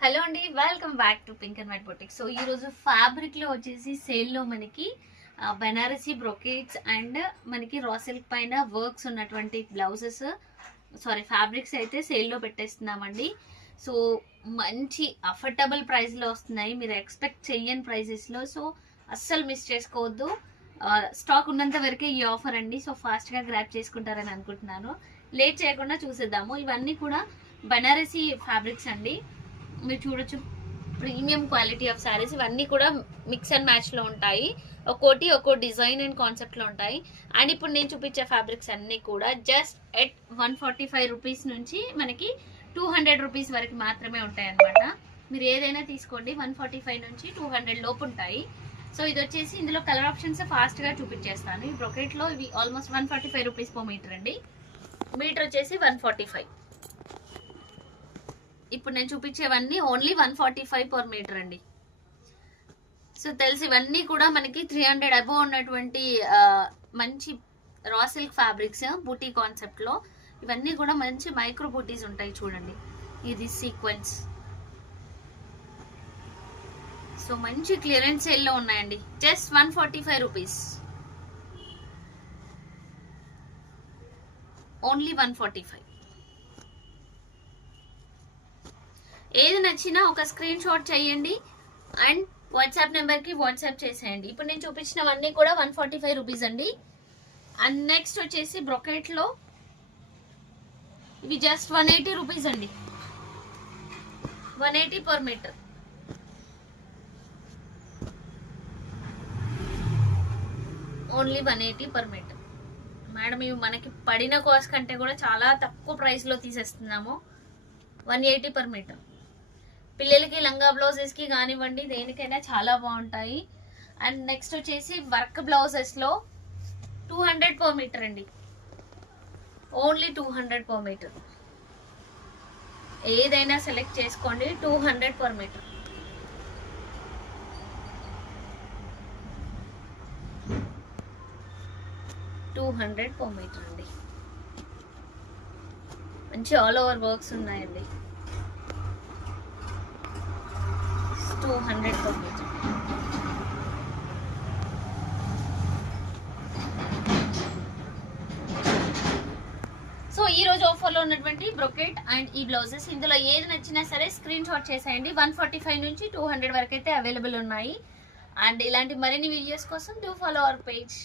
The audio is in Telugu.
హలో అండి, welcome back to pink and white boutique. So ఈరోజు ఫ్యాబ్రిక్లో వచ్చేసి సేల్లో మనకి బెనారసీ బ్రొకేట్స్ అండ్ మనకి రా సిల్క్ పైన వర్క్స్ ఉన్నటువంటి ఫ్యాబ్రిక్స్ అయితే సేల్లో పెట్టేస్తున్నామండి. సో మంచి అఫోర్డబుల్ ప్రైస్లో వస్తున్నాయి, మీరు ఎక్స్పెక్ట్ చెయ్యని ప్రైజెస్లో. సో అస్సలు మిస్ చేసుకోవద్దు, స్టాక్ ఉన్నంత వరకే ఈ ఆఫర్ అండి. సో ఫాస్ట్గా గ్రాప్ చేసుకుంటారని అనుకుంటున్నాను. లేట్ చేయకుండా చూసేద్దాము. ఇవన్నీ కూడా బెనారసీ ఫ్యాబ్రిక్స్ అండి, మీరు చూడొచ్చు. ప్రీమియం క్వాలిటీ ఆఫ్ శారీస్ ఇవన్నీ కూడా మిక్స్ అండ్ మ్యాచ్లో ఉంటాయి. ఒక్కో డిజైన్ అండ్ కాన్సెప్ట్లో ఉంటాయి. అండ్ ఇప్పుడు నేను చూపించే ఫ్యాబ్రిక్స్ అన్నీ కూడా జస్ట్ ఎట్ 145 రూపీస్ నుంచి మనకి 200 రూపీస్ వరకు మాత్రమే ఉంటాయి అన్నమాట. మీరు ఏదైనా తీసుకోండి, 145 నుంచి 200 లోపు ఉంటాయి. సో ఇది వచ్చేసి ఇందులో కలర్ ఆప్షన్స్ ఫాస్ట్గా చూపించేస్తాను. ఈ బ్రొకెట్లో ఇవి ఆల్మోస్ట్ 145 రూపీస్ పర్ మీటర్ అండి. మీటర్ వచ్చేసి 145. ఇప్పుడు నేను చూపించేవన్నీ ఓన్లీ 145 పర్ మీటర్ అండి. సో తెలిసి ఇవన్నీ కూడా మనకి 300 అబోవ్ ఉన్నటువంటి మంచి రా సిల్క్ ఫ్యాబ్రిక్స్ బూటీ కాన్సెప్ట్లో. ఇవన్నీ కూడా మంచి మైక్రో బూటీస్ ఉంటాయి చూడండి. ఇది సీక్వెన్స్. సో మంచి క్లియరెన్స్ సేల్లో ఉన్నాయండి. Just 145 rupees, only 145. ఏది నచ్చినా ఒక స్క్రీన్ షాట్ చేయండి అండ్ వాట్సాప్ నెంబర్కి వాట్సాప్ చేసేయండి. ఇప్పుడు నేను చూపించినవన్నీ కూడా 145 రూపీస్ అండి. అండ్ నెక్స్ట్ వచ్చేసి బ్రొకెట్లో ఇవి జస్ట్ 180 రూపీస్ అండి. 180 per metre. Only 180 per metre. Madam ఇవి మనకి పడిన కాస్ట్ కంటే కూడా చాలా తక్కువ ప్రైస్లో తీసేస్తున్నాము. 180 పర్ మీటర్. పిల్లలకి లంగా బ్లౌజెస్కి కానివ్వండి, దేనికైనా చాలా బాగుంటాయి. అండ్ నెక్స్ట్ వచ్చేసి వర్క్ బ్లౌజెస్లో 200 పర్ మీటర్ అండి. Only 200 per metre. ఏదైనా సెలెక్ట్ చేసుకోండి, 200 పర్ మీటర్. $200 పర్ మీటర్ అండి. మంచి ఆల్ ఓవర్ వర్క్స్ ఉన్నాయండి. 200 పర్ మీటర్. సో ఈ రోజు ఆఫర్లో ఉన్నటువంటి బ్రొకెట్ అండ్ ఈ బ్లౌజెస్ ఇందులో ఏది నచ్చినా సరే స్క్రీన్ షాట్ చేసేయండి. 145 నుంచి 200 వరకు అయితే అవైలబుల్ ఉన్నాయి. అండ్ ఇలాంటి మరిన్ని వీడియోస్ కోసం డూ ఫాలో అవర్ పేజ్.